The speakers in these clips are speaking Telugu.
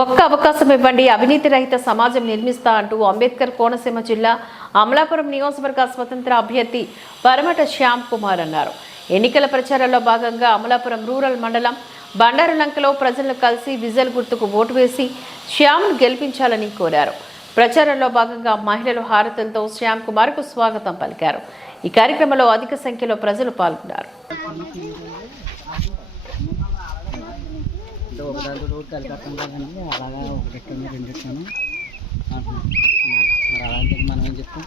ఒక్క అవకాశం ఇవ్వండి, అవినీతి రహిత సమాజం నిర్మిస్తా అంటూ అంబేద్కర్ కోనసీమ జిల్లా అమలాపురం నియోజకవర్గ స్వతంత్ర అభ్యర్థి పరమట శ్యామ్ కుమార్ అన్నారు. ఎన్నికల ప్రచారంలో భాగంగా అమలాపురం రూరల్ మండలం బండారులంకలో ప్రజలను కలిసి విజల్ గుర్తుకు ఓటు వేసి శ్యామ్ను గెలిపించాలని కోరారు. ప్రచారంలో భాగంగా మహిళలు హారతులతో శ్యామ్ కుమార్కు స్వాగతం పలికారు. ఈ కార్యక్రమంలో అధిక సంఖ్యలో ప్రజలు పాల్గొన్నారు. ఒకదాంతో రోడ్డు కలిపేస్తాం కదండి, అలాగా ఒకటెట్టాను రెండెట్టాను మరి అలాంటి మనం ఏం చెప్తాం,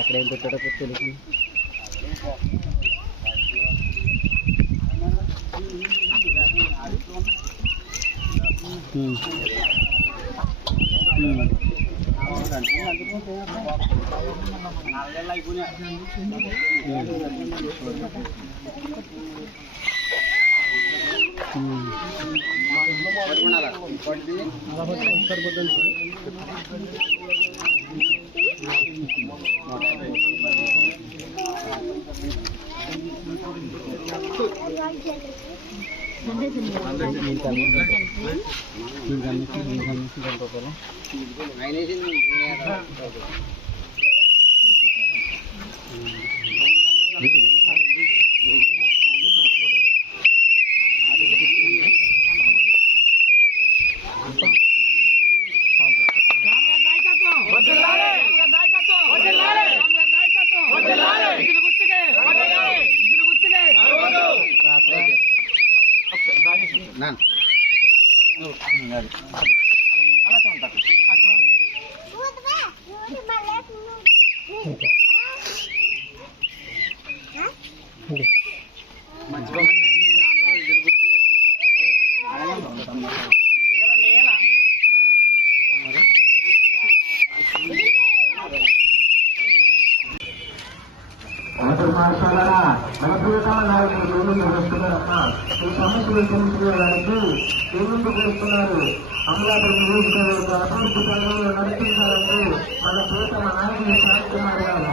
ఎక్కడ ఏం పెట్టాడో తెలియదు. మన ప్రియతమ నాయకులు దేవుళ్ళు వస్తున్నారన్న ఈ సమస్యలు తెలుసుకోవడానికి దేవుళ్ళు చేస్తున్నారు. అమలాపురం నియోజకవర్గ అభివృద్ధి పనులను నడిపించాలంటే మన ప్రియతమ నాయకులు శ్యామ్ కుమార్ గారు